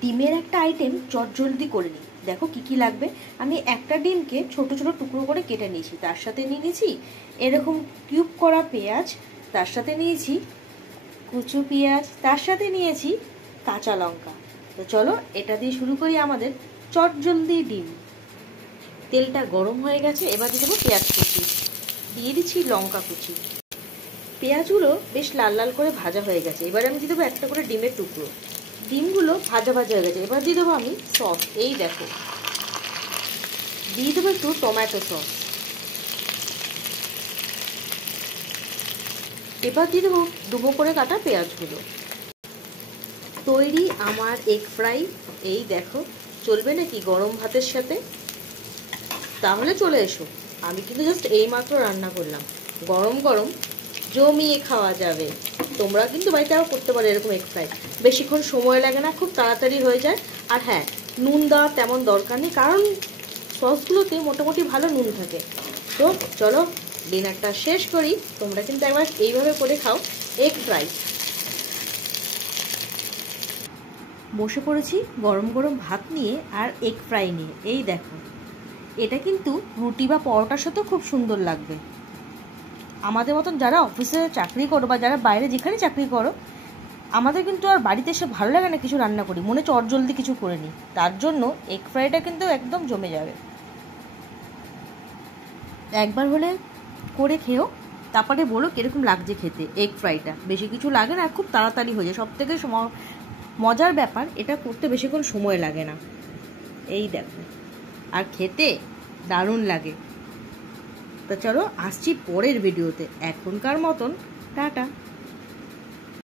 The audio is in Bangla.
ডিমের একটা আইটেম চটজলদি করে নিই। দেখো কি কি লাগবে। আমি একটা ডিমকে ছোট ছোট টুকরো করে কেটে নিয়েছি, তার সাথে নিয়ে নিয়েছি এরকম কিউব করা পেঁয়াজ, তার সাথে নিয়েছি কুচু পেঁয়াজ, তার সাথে নিয়েছি কাঁচা লঙ্কা। তো চলো এটা দিয়ে শুরু করি আমাদের চটজলদি ডিম। তেলটা গরম হয়ে গেছে, এবার দিয়ে দেবো পেঁয়াজ কুচি, দিয়ে দিচ্ছি লঙ্কা কুচি। পেঁয়াজগুলো বেশ লাল লাল করে ভাজা হয়ে গেছে, এবার আমি দিয়ে দেবো একটা করে ডিমের টুকরো। ডিমগুলো ভাজা ভাজা হয়ে গেছে, এবার দিয়ে দেবো আমি সস। এই দেখো, দিয়ে দেবো একটু টমেটো সস। এবার দিয়ে দেবো ডুবো করে কাটা পেঁয়াজগুলো। তৈরি আমার এগ ফ্রাই। এই দেখো, চলবে নাকি গরম ভাতের সাথে? তাহলে চলে এসো, আমি কিন্তু জাস্ট এইমাত্র রান্না করলাম, গরম গরম জমিয়ে খাওয়া যাবে। তোমরা কিন্তু বাড়িতে আরও করতে পারো এরকম এগ ফ্রাই, বেশিক্ষণ সময় লাগে না, খুব তাড়াতাড়ি হয়ে যায়। আর হ্যাঁ, নুন দেওয়ার তেমন দরকার নেই, কারণ সসগুলোতে মোটামুটি ভালো নুন থাকে। তো চলো ডিনারটা শেষ করি। তোমরা কিন্তু একবার এইভাবে করে খাও এগ ফ্রাই। বসে পড়েছি গরম গরম ভাত নিয়ে আর এগ ফ্রাই নিয়ে। এই দেখো, এটা কিন্তু রুটি বা পরোটার সাথেও খুব সুন্দর লাগবে। আমাদের মতন যারা অফিসে চাকরি করো বা যারা বাইরে যেখানে চাকরি করো, আমাদের কিন্তু আর বাড়িতে এসে ভালো লাগে না কিছু রান্না করি, মনে চটজলদি কিছু করে নিই। তার জন্য এগ ফ্রাইটা কিন্তু একদম জমে যাবে। একবার হলে করে খেও, তারপরে বলো কীরকম লাগছে খেতে। এগ ফ্রাইটা বেশি কিছু লাগে না, খুব তাড়াতাড়ি হয়ে যায়। সব থেকে মজার ব্যাপার, এটা করতে বেশিক্ষণ সময় লাগে না। এই দেখো, আর খেতে দারুণ লাগে। তো চলো আসছি পরের ভিডিওতে, এখনকার মতন টাটা।